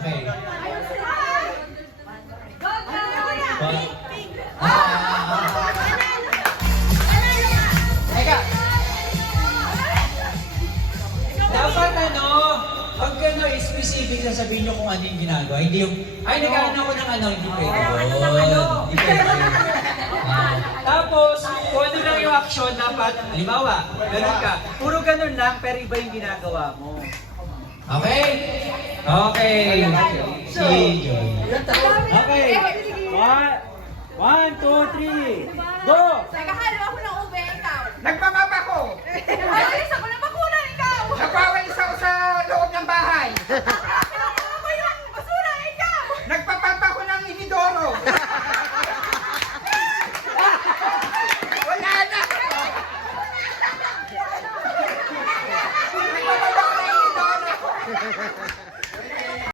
Okay. Teka. Dapat pag specific sasabihin nyo kung ano yung ginagawa. Hindi yung, ay nagkaano ko ng hindi pwede. Hindi pwede. Tapos, kung ano lang yung action, dapat, halimbawa, ganun ka. Puro ganun lang, pero iba yung ginagawa mo. Okay? Okay. Si Joy. Okay. 1, 2, 3, go! Nagkahalo ako ng ube, ikaw. Nagpamapa ko. Alis ako ng bakunan, ikaw. Nagwawalis ako sa loob ng bahay.